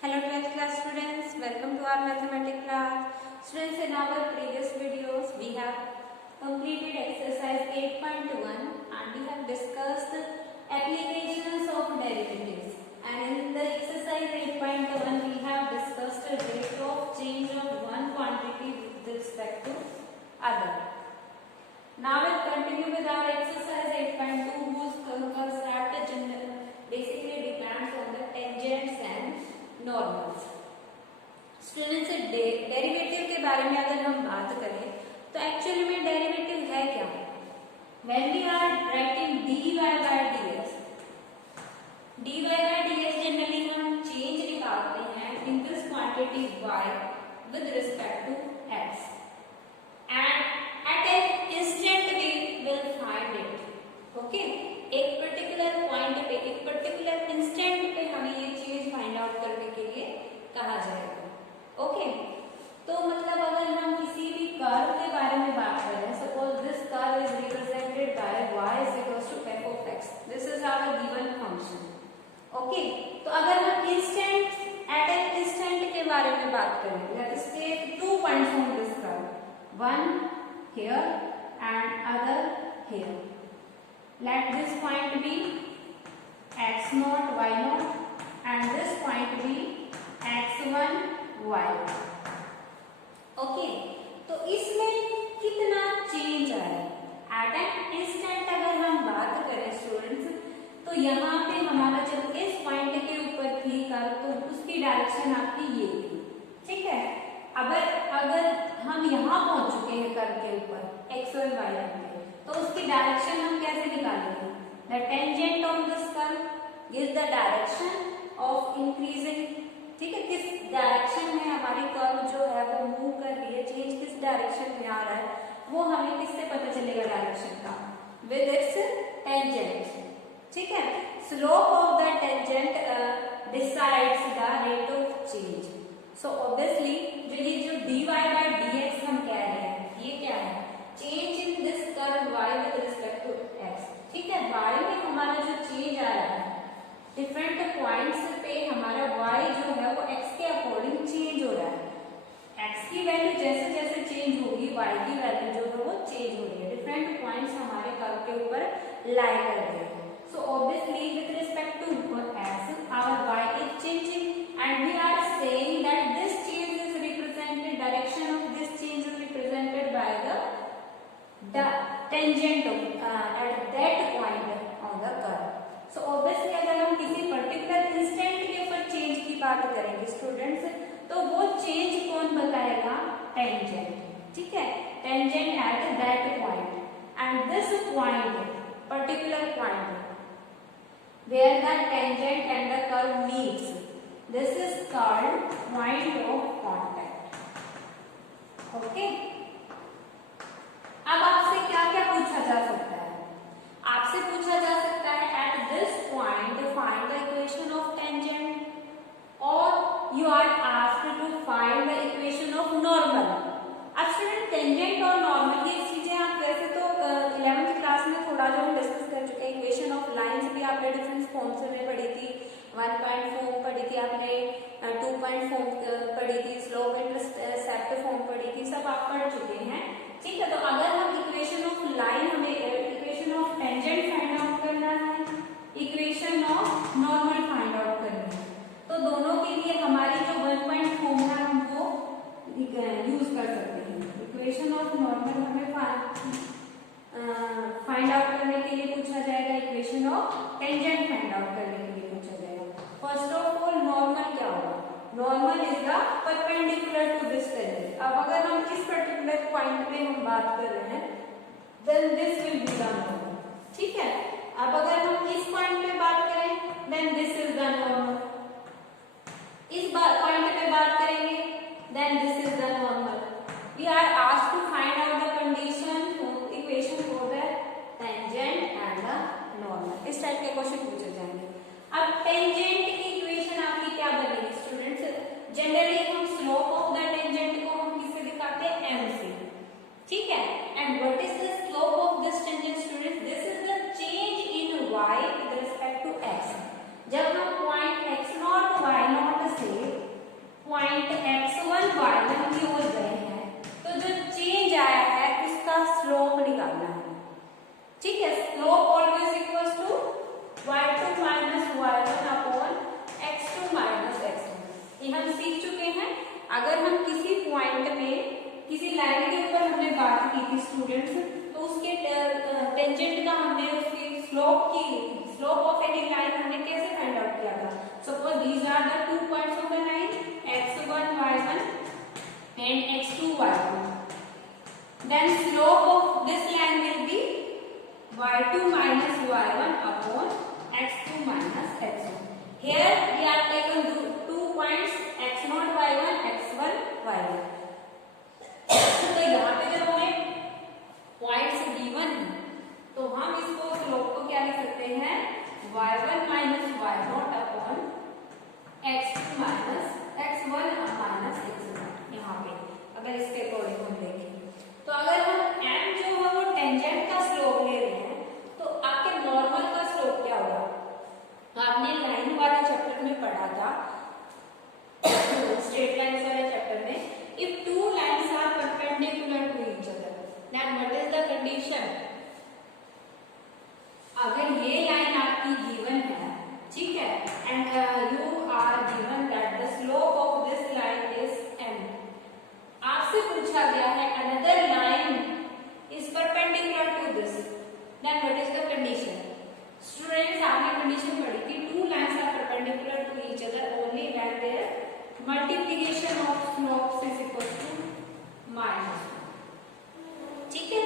Hello 12th class students, welcome to our mathematics class. Students, in our previous videos we have completed exercise 8.1 and we have discussed applications of derivatives. And in the exercise 8.1 we have discussed a rate of change of one quantity with respect to other. Now we'll continue with our exercise 8.2 whose concept basically depends on the tangents and normals. Students, derivative के बारे में अगर हम बात करें तो actually में derivative है क्या? When we are writing dy by dx, dy by dx generally हम चेंज निकालते हैं in this quantity y with respect to x and at an instant we will find it. Okay, एक particular point पे, एक particular instant पे हमें ये चीज फाइंड आउट करने के लिए कहा जाएगा। ओके, तो मतलब अगर हम किसी भी कर्व के बारे में बात करें, suppose this curve is represented by y is equals to f of x, this is our given function. Okay, तो अगर हम इंस्टेंट एट एन इंस्टेंट के बारे में बात करें, let us take 2 points on this curve, one here and other here. Let this point be x naught y naught and this point be x1 y. Okay, तो इसमें कितना change आया eight an instant? अगर हम बात करें students, तो यहाँ पे हमारा जब इस पॉइंट के ऊपर थी कर तो उसकी डायरेक्शन आपकी ये थी, ठीक है। अगर हम यहाँ पहुंच चुके हैं कर के ऊपर एक्स और वाई पे, तो उसकी डायरेक्शन हम कैसे निकालेंगे? The tangent of this curve is the direction of increasing, ठीक है। किस डायरेक्शन में हमारी कर्व जो है वो मूव कर रही है, चेंज किस डायरेक्शन में आ रहा है, वो हमें किससे पता चलेगा? डायरेक्शन का, विद इट्स टेंजेंट, ठीक है। Slope of the tangent decides the rate of change. So obviously जो dy by dx हम कह रहे हैं, ये क्या है? Change in this curve y with respect to x, ठीक है। y में हमारा जो चेंज आ रहा है, डिफरेंट पॉइंट्स पे हमारा y जो है वो x के अकॉर्डिंग चेंज हो रहा है। x की वैल्यू जैसे जैसे चेंज होगी, y की वैल्यू जो है वो चेंज हो रही है। डिफरेंट पॉइंट्स हमारे कर्व के ऊपर लाई कर रहे हैं। So obviously with respect to x our y is changing and we are saying that this change is represented, direction of this change is represented by the tangent of at that point on the curve. So obviously अगर हम किसी particular instant के ऊपर change की बात करेंगे students, तो वो चेंज कौन बताएगा? टेंजेंट, ठीक है। Tangent at that point and this point, particular point where the tangent and the curve meets, this is called point of contact. Okay, अब आपसे क्या क्या पूछा जा सकता है? आपसे पूछा जा सकता है at this point find the equation of tangent, or you are asked to find the equation of normal. अब स्टूडेंट टेंजेंट और नॉर्मल ये चीजें आप वैसे तो 11th क्लास में थोड़ा जो हम डिस्कस कर चुके हैं। इक्वेशन ऑफ लाइंस भी आपने डिफरेंस फॉर्म्स में पढ़ी थी, 1 पॉइंट फॉर्म पढ़ी थी आपने, 2 पॉइंट फॉर्म पढ़ी थी, स्लोप इंटरसेप्ट फॉर्म पढ़ी थी, सब आप पढ़ चुके हैं, ठीक है। तो अगर हम इक्वेशन ऑफ लाइन, हमें equation of tangent find out करना है, equation of normal find out करनी है, तो दोनों के लिए हमारी जो 1 पॉइंट फॉर्म है हम वो यूज कर सकते हैं। इक्वेशन ऑफ नॉर्मल हमें फाइंड आउट करने के लिए पूछा जाएगा, equation of tangent find out करने के लिए पूछा जाएगा। फर्स्ट ऑफ ऑल नॉर्मल क्या होगा? Normal is the perpendicular to this tangent. अब अगर हम इस पर्टिकुलर पॉइंट पे हम बात कर रहे हैं, then this will be the normal, ठीक है। अब अगर हम इस पॉइंट पे बात करें, then this is the normal. इस पॉइंट पे बात करेंगे, then this is the normal. We are asked to find out the condition equation for the tangent and the normal. इस टाइप के क्वेश्चन पूछे जाएंगे। अब टेंजेंट की इक्वेशन आपकी क्या बनेगी स्टूडेंट्स? जनरली हम स्लोप ऑफ द टेंजेंट को हम किससे दिखाते हैं? m से, ठीक है। And what is the slope of this tangent students? This is the change in y with respect to x। जब किया था. Suppose these are the 2 points of the line x1 y1 and x2 y2. Then slope of this line will be y2 minus y1 upon x2 minus x1. Here we are taken 2 points x0 y1 x1 y1. तो यहाँ पे जब हमें points given है तो हम इसको slope को क्या लिख सकते हैं y1 minus y0 upon x2 minus x1 minus x1. यहाँ पे अगर इसके अकॉर्डिंग हम देखें तो अगर हम m जो है वो टेंजेंट का स्लोप ले रहे हैं तो आपके नॉर्मल का स्लोप क्या होगा. आपने लाइन वाले चैप्टर में पढ़ा था स्ट्रेट लाइंस वाले चैप्टर में, if two lines are perpendicular to each other then what is the condition. अगर ये लाइन आपकी गिवन है, ठीक है, and you are given that the slope of this line is m. आपसे पूछा गया है another line is perpendicular to this, then what is the condition. Students, आपने कंडीशन पढ़ी थी two lines are perpendicular to each other only when their multiplication of slopes is equal to minus. ठीक है,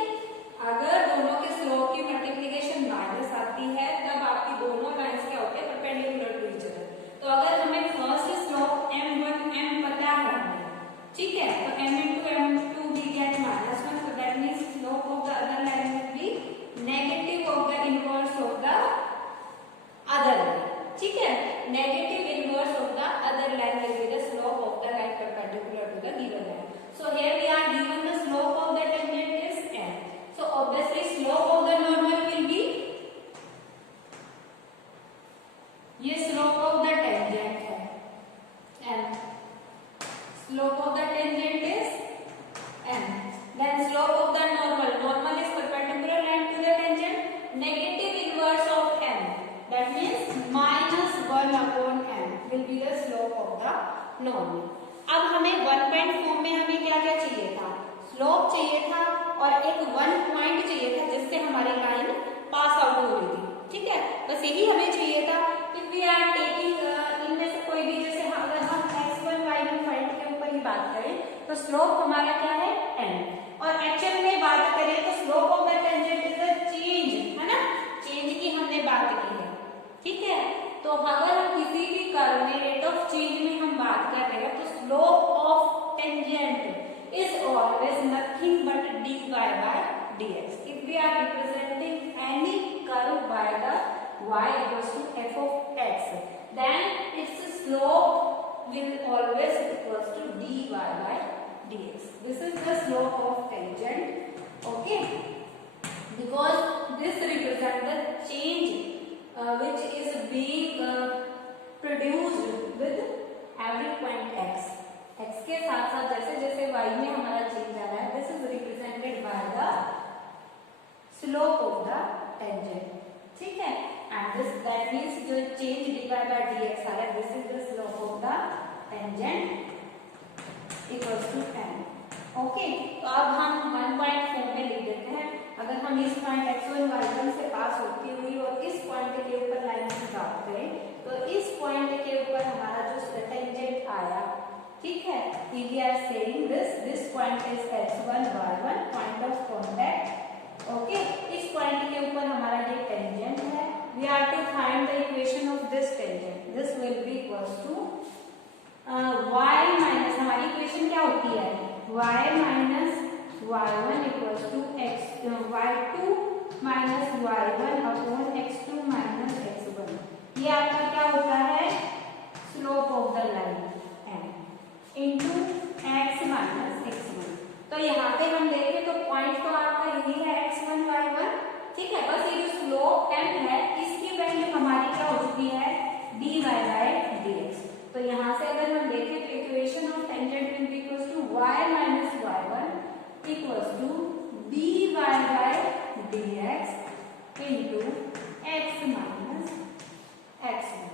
अगर दोनों के स्लोप की multiplication minus आती है तब आपकी दोनों लाइंस क्या होते हैं परपेंडिकुलर टू ईच अदर. तो अगर हमें फर्स्ट स्लोप m1 m पता है हमें, ठीक है, तो m into m2 we get -1, so that means slope of the other line will be negative of the inverse of the other line. ठीक है, negative inverse of the other line will be the slope of the line perpendicular to the given line. So here we are given the slope of the tangent is m. So obviously slope of the normal will be, ये slope of the tangent है m. Slope of the tangent is m. Then slope of the normal is perpendicular line to the tangent, negative inverse of m. That means -1 upon m will be the slope of the normal. अब हमें 1 form में हमें क्या क्या चाहिए था, slope चाहिए था और एक 1 पॉइंट चाहिए था जिससे हमारी लाइन पास आउट हो रही थी. ठीक है, बस यही हमें चाहिए था. इफ वी आर टेकिंग इनमें से कोई भी, जैसे अगर हम x1 y1 पॉइंट के ऊपर ही बात करें तो स्लोप हमारा क्या है n, और एक्चुअल में बात करें तो slope of the tangent is the change, है ना, चेंज की हमने बात की है. ठीक है, तो अगर हम किसी भी कर्व में रेट ऑफ चेंज में हम बात कर रहे हैं तो slope of tangent is always nothing but dy by dx. If we are representing any curve by the y equals to f of x, then its slope will always equals to dy by dx. This is the slope of tangent. Okay, because this represents the change which is being produced with every point x. x के साथ साथ जैसे जैसे y में हमारा change आ रहा है, this is represented by the slope of the tangent. ठीक है, and this that means जो change dy by dx आ रहा है, this is the slope of the tangent equals to m. Okay, तो अब हम 1.4 में लिख देते हैं. अगर हम इस पॉइंट x1 y1 से पास होती हुई और इस पॉइंट के ऊपर लाइन की बात करें तो इस पॉइंट के ऊपर हमारा जो टेंजेंट आया, ठीक है, we are saying this point is x1 y1 point of contact. Okay, इस पॉइंट के ऊपर हमारा ये टेंजेंट है. we are to find the equation of this tangent. this will be equals to y minus, हमारी इक्वेशन क्या होती है, y minus y1 equals to y2 minus y1 upon x2 minus x1. ये आपका क्या होता है, slope of the line m into x minus x1. तो यहाँ पे हम देखें तो पॉइंट तो आपका यही है x1 y1. ठीक है, बस ये जो स्लोप m है इसकी वैल्यू हमारी क्या हो चुकी है dy by dx. तो यहाँ से अगर हम देखें तो equation of tangent will be equals to y minus y1 equals to dy by dx into x minus x1.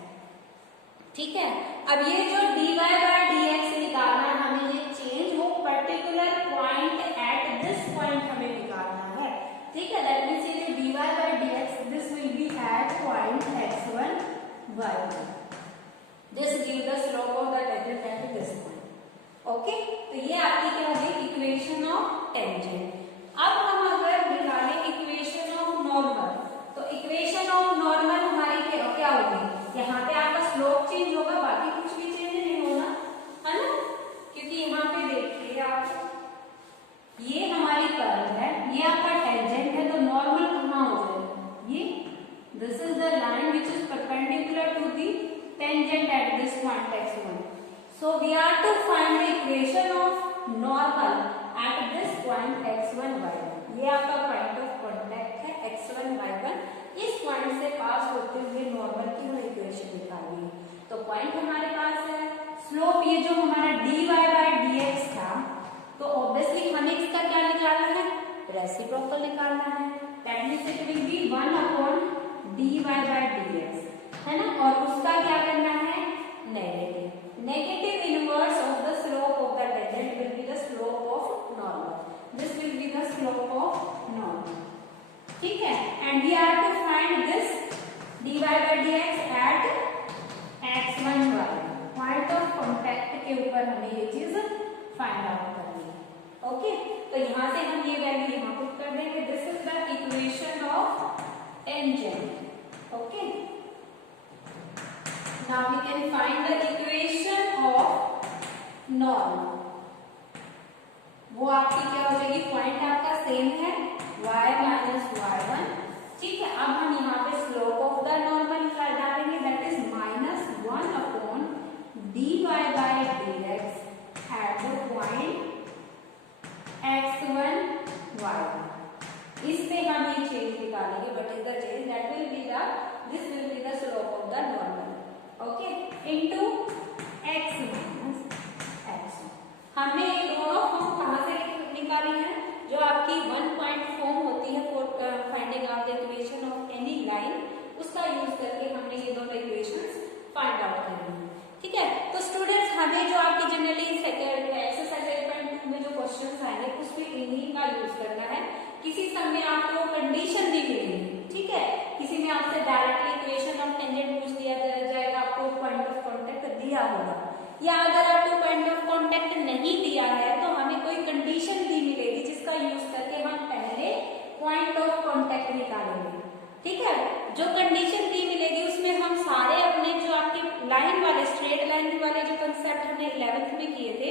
ठीक है, अब ये जो dy by dx निकालना है हमें, ये चेंज वो particular point eight this point हमें निकालना है. ठीक है, दैट मींस ये जो dy by dx this will be at point x1 y1. At this point. Okay, तो ये आपकी क्या हो गई इक्वेशन ऑफ टेंजेंट। अब हम अगर निकालें इक्वेशन ऑफ नॉर्मल, तो इक्वेशन ऑफ नॉर्मल हमारी क्या होगी, यहाँ पे आपका स्लोप चेंज होगा, बाकी कुछ भी चेंज नहीं होगा, है ना, क्योंकि यहाँ पे देखिए आप, ये हमारी कर्व है, ये आपका टेंजेंट है, तो नॉर्मल कहाँ हो जाएगा, ये this is the line which is perpendicular to the tangent at this point x1। So we are to find the equation of normal at this point x1 y1। ये आपका पॉइंट ऑफ कॉन्टेक्ट है x1 y1, इस point से पास होते हुए normal की हम equation निकालेंगे। तो पॉइंट हमारे पास है, स्लोप ये जो हमारा dy बाय dx था, तो ऑब्वियसली हमें इसका क्या निकालना है, रेसिप्रोकल निकालना है, that means it will be 1 upon dy by dx, है ना, और उसका क्या करना है, negative. Negative inverse of the slope of the tangent will be the slope of normal, this will be the slope of normal, ठीक है। And we are to find this dy by dx at x1 y1, point of contact के ऊपर हमें ये चीज find out करनी है। Okay, तो यहाँ से हम ये वैल्यू यहाँ पुट कर देंगे, this is the equation of tangent. Okay, now we can find the equation of normal. वो आपकी क्या हो जाएगी, पॉइंट आपका सेम है y माइनस y1, ठीक है। अब हम यहाँ पे स्लोप ऑफ द नॉर्मल डालेंगे, that is minus 1 upon dy by dx at the point x1 y1। इस पे हम ये चेंज निकालेंगे, but is the change that will be the, this will be the slope of the normal, okay, into x minus x। हमने ये दोनों form कहाँ से निकाली है, जो आपकी 1 पॉइंट फॉर्म होती है for finding out the equation of any line, उसका यूज करके हमने ये दोनों इक्वेशंस फाइंड आउट करनी है, ठीक है। तो स्टूडेंट्स, हमें जो आपकी जनरली सेकंड एक्सरसाइज 8.2 में जो क्वेश्चंस आए हैं उसमें इन्हीं का यूज करना है। किसी सम में आपको कंडीशन दी मिलेगी, ठीक है, किसी में आपसे डायरेक्टली इक्वेशन ऑफ टेंजेंट पूछ दिया जाएगा, आपको पॉइंट ऑफ कांटेक्ट दिया होगा, या अगर आपको पॉइंट ऑफ कांटेक्ट नहीं दिया है तो हमें कोई कंडीशन दी मिलेगी जिसका यूज करके हम पहले पॉइंट ऑफ कांटेक्ट निकालेंगे, ठीक है। जो कंडीशन दी मिलेगी उसमें हम सारे अपने जो आपके लाइन वाले, स्ट्रेट लाइन वाले जो कंसेप्ट हमने 11th में किए थे,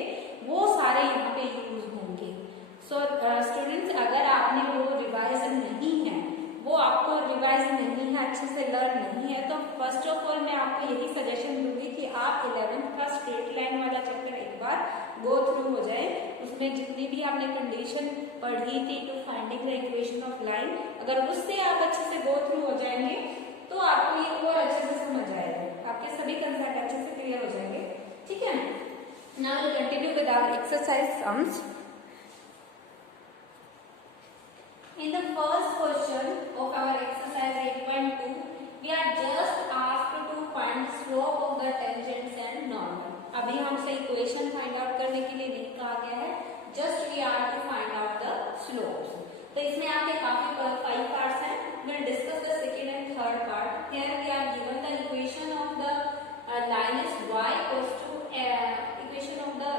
वो सारे यहाँ पे यूज होंगे। सो स्टूडेंट्स, अगर आपने वो रिवाइज नहीं है, वो आपको रिवाइज नहीं है, अच्छे से लर्न नहीं है, तो फर्स्ट ऑफ ऑल मैं आपको यही सजेशन दूंगी कि आप 11th का स्ट्रेट लाइन वाला चैप्टर एक बार गो थ्रू हो जाए। उसमें जितनी भी आपने कंडीशन पढ़ी थी to finding the equation of line, अगर उससे आप अच्छे से गो थ्रू हो जाएंगे तो आपको ये और अच्छे से समझ आएगा, आपके सभी कंसेप्ट अच्छे से क्लियर हो जाएंगे, ठीक है। Now will continue with our exercise sums. In the first question of our exercise 8.2, we are just asked to find slope of the tangents and normal. अभी हमसे इक्वेशन फाइंड आउट करने के लिए नहीं कहा गया है, just we are to find out the slopes. तो इसमें आपके काफी 5 पार्ट्स हैं, we'll discuss the second and third part. Here we are given the equation of the line is y equals to equation of the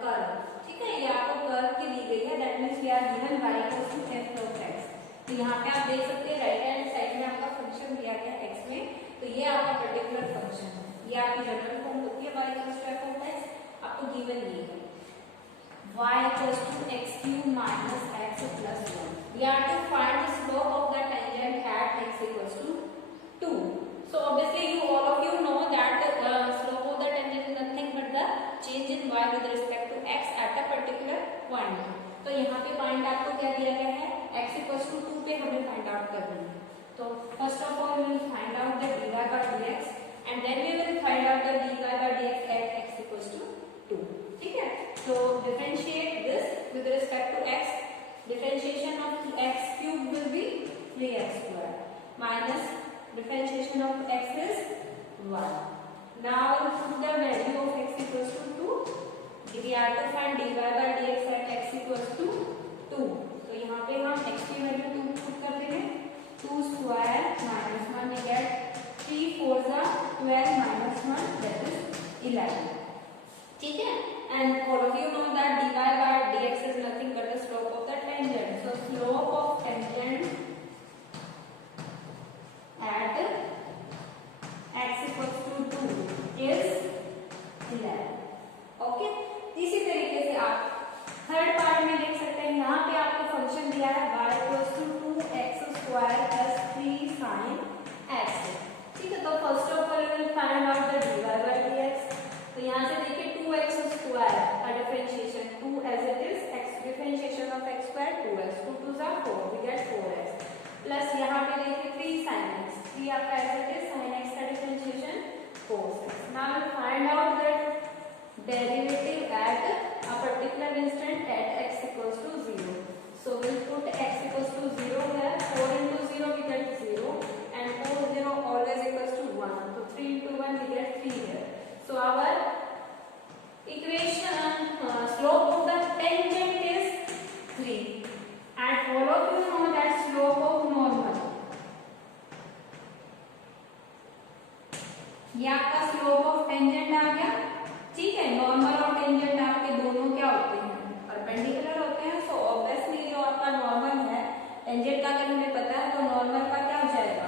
curve, ठीक है, ये आपको curve की दी गई है, that means we are given y equals to f of x। तो यहाँ पे आप देख सकते हैं राइट हैंड साइड में आपका फंक्शन दिया गया x में, तो ये आपका पर्टिकुलर फंक्शन है, ये आपकी जनरल फॉर्म होती है y equals to f of x, आपको गिवन ये है y equals to x cube minus x plus 1। We are to find the slope of the tangent at x equals to 2। So obviously you all of you know that slope of the tangent is nothing but the change in y with respect to x at a particular point. तो यहाँ पे point आपको क्या दिया गया है, x equals to 2 पे हमें फाइंड आउट करना है। तो first of all we will find out the dy by dx and then we will find out the dy by dx at x equals to 2, ठीक है। तो differentiate this with respect to x, differentiation of x cube will be 3x square minus differentiation of x is 1. Now put the value of x equals to 2. We are to find dy by dx at x equals to 2. तो यहाँ पे हम x की value 2 put कर देंगे, 2 square minus 1 we get 3 4 12 minus 1 that is 11, ठीक है, and all of you know that dy by dx is nothing but the slope of the tangent. So slope of tangent at x equals to 2 is 11. Okay, इसी तरीके से आप third part में देख सकते हैं, यहाँ पे आपको फंक्शन दिया है y equals to 2x square plus 3 sin x. ठीक है, तो first of all we will find out the dy by dx. तो यहाँ से देखिए 2x square का differentiation 2 as it is, x differentiation of x square 2x, 2 2 are 4, we get 4x plus यहाँ पे देखिए 3 sin x, 3 आपका as it is, sin x का differentiation 4x. Now we'll find out that derivative at a particular instant at x equals to 0. So we'll put x equals to 0 here, 4 into 0 we get 0 and 4 0 always equals to 1. So 3 into 1 we get 3 here. So our equation slope of the tangent is 3 and all of you know that slope of normal, ये आपका slope of tangent आ गया. ठीक है, normal और tangent आपके दोनों क्या होते हैं, परपेंडिकुलर होते हैं. सो ऑब्वियसली जो आपका नॉर्मल है, टेंजेंट का अगर हमें पता है तो नॉर्मल का क्या हो जाएगा,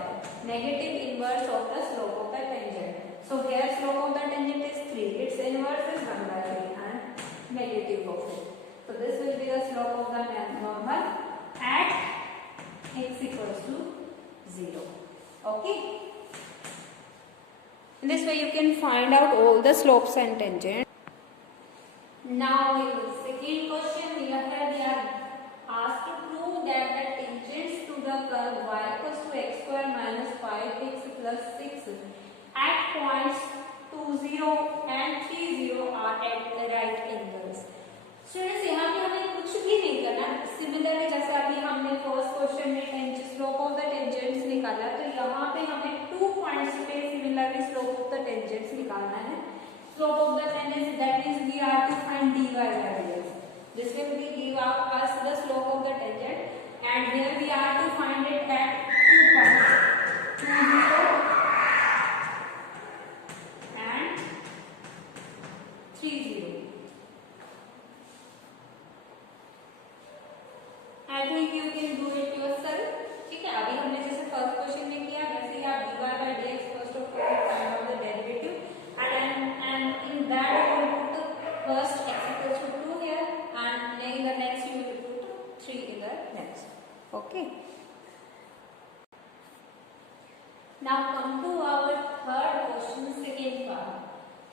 negative inverse of the slope of the tangent. So here slope of the tangent is 3, it's inverse is 1/3 and negative of it. So this will be the slope of the normal at x equals to 0. Okay. In this way you can find out all the slopes and tangents. Now second question here we are asked to prove that the tangents to the curve y equals to x square minus 5x plus 6 at points 2 0 and 3 0 are at right angles. Students यहाँ पे हमें कुछ भी नहीं करना. Similarly जैसे अभी हमने फर्स्ट क्वेश्चन में tangent slope of the tangents निकाला, तो यहाँ पे हमें 2 पॉइंट्स पे similarly slope of the tangents निकालना है. Slope of the tangents that means we are to find dy by dx. This will be give us the slope of the tangent and here we are to find it at 2 points 2 0 and 3 0. I think you can do it yourself. ठीक है, अभी हमने जैसे first question में किया वैसे ही आप dy by dx first of all find out the derivative and in that you will put first x equals to 2 here and in the next you will put 3 in the next. Okay. Now come to our third question, second part.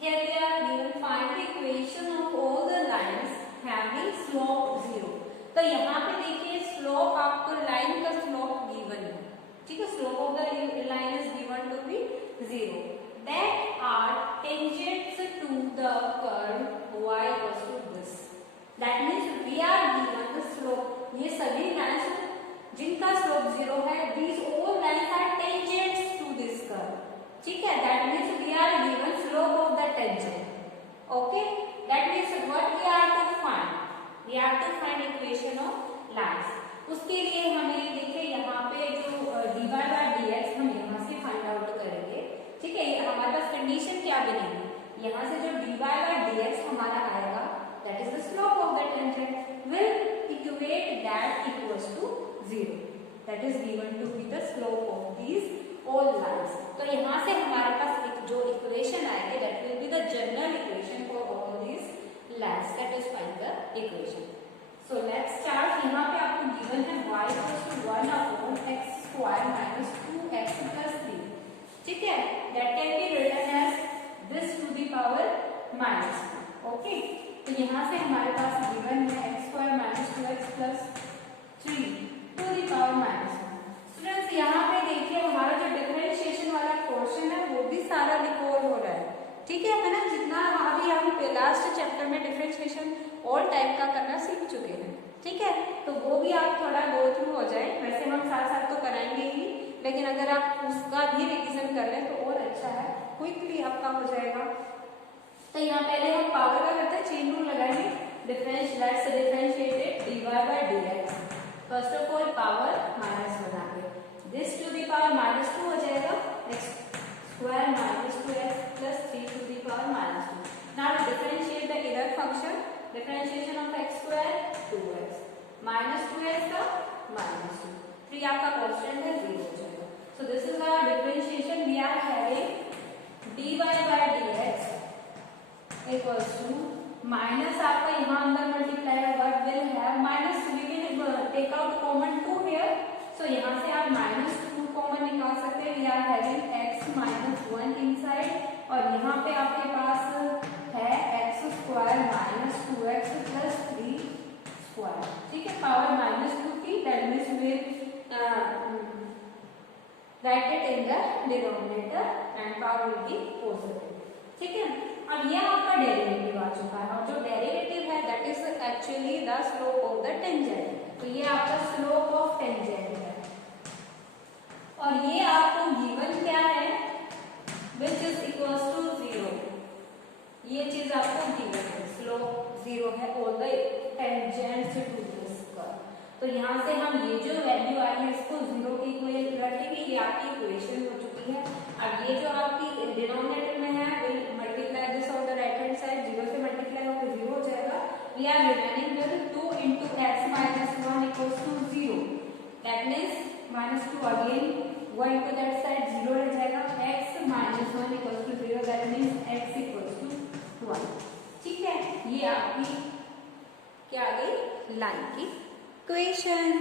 Here we are given find the equation of all the lines having slope 0. तो यहाँ पे देखिए slope आपको line का slope given है. ठीक है, slope of the line is given to be 0 that are tangents to the curve y equals to this. That means we are given the slope, ये सभी लाइंस जिनका स्लोप 0 है, these all lines are tangents to this curve. ठीक है, that means we are given slope of the tangent. Okay, that means what we are to find, we have to find equation of lines. उसके लिए हमें देखिए यहाँ पे जो dy by dx हम यहाँ से फाइंड आउट करेंगे. ठीक है, हमारे पास कंडीशन क्या बनेगी, यहाँ से जो dy by dx हमारा आएगा that is the slope of the tangent will equate that equals to 0, that is given to be the slope of these all lines. तो यहाँ से हमारे पास एक जो इक्वेशन आएगी that will be the general equation for all these lines. Satisfy the equation. So let's start. यहाँ पे आपको given है y equals to 1 upon x square minus 2x plus 3. ठीक है, that can be written as this to the power minus 2. Okay, तो यहाँ से हमारे पास given है x square minus 2x plus 3 to the power minus 1. Students यहाँ पे देखिए हमारा जो डिफरेंशिएशन वाला पोर्शन है वो भी सारा रिकॉल हो रहा है. ठीक है ना, जितना अभी हम लास्ट चैप्टर में डिफरेंशिएशन ऑल टाइप का करना सीख चुके हैं. ठीक है, तो वो भी आप थोड़ा गो थ्रू हो जाए. वैसे हम साथ साथ तो कराएंगे ही, लेकिन अगर आप उसका भी रिवीजन कर लें तो और अच्छा है, क्विकली आपका हो जाएगा. तो यहाँ पहले हम पावर का करते हैं, चेन रूल लगाएंगे. Differentiated dy by dx. First of all power -1 आ गया, दिस टू द पावर -2 हो जाएगा, next square minus 2x plus 3 to the power minus 2. Now differentiate the this is our differentiation. We are having dy by dx equals to minus आपका यहाँ अंदर multiply होगा will have minus, we will take out common 2 here. So यहाँ से आप -2 common निकाल सकते हैं. We are having x minus 1 inside और यहाँ पे आपके पास है x square minus 2x plus 3 square. ठीक है, पावर -2 की. That means will right it in the denominator and power will be positive. ठीक है, अब ये आपका डेरिवेटिव आ चुका है और जो डेरिवेटिव है that is actually the slope of the tangent. तो ये आपका स्लोप ऑफ टेंजेंट है और ये आपको गिवन क्या है विच इज इक्वल्स टू 0. ये चीज आपको गिवन है, स्लोप 0 है all the tangents to this curve. तो यहाँ से हम ये जो वैल्यू आई है इसको 0 की इक्वेशन रखेंगे. ये आपकी इक्वेशन हो चुकी है. अब ये जो आपकी डिनोमिनेटर में है will multiply this on the right hand side. 0 से मल्टीप्लाई होकर 0 हो जाएगा. We are remaining with 2 into x minus 1 equals to 0. That means -2 again go into that side, 0 रह जाएगा. x minus 1 equals to 0. That means x equals to 1. ठीक है, ये आपकी क्या आ गई लाइन की इक्वेशन.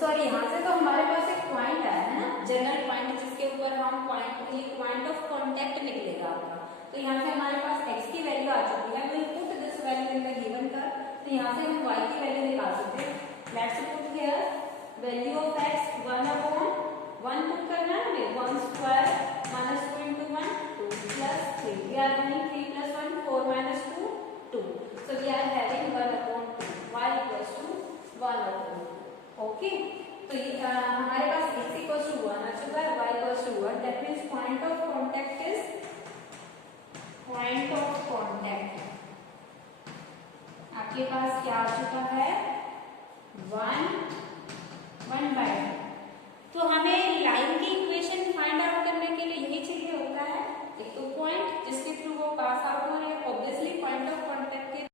सॉरी, यहाँ से तो हमारे पास एक पॉइंट आया है ना, जनरल पॉइंट, जिसके ऊपर हम पॉइंट, ये पॉइंट ऑफ कांटेक्ट निकलेगा आपका. तो यहाँ से हमारे पास x की वैल्यू आ चुकी है. Will put this value in the given curve. तो यहाँ से हम y की वैल्यू निकाल सकते हैं. Let's put here value of x 1/2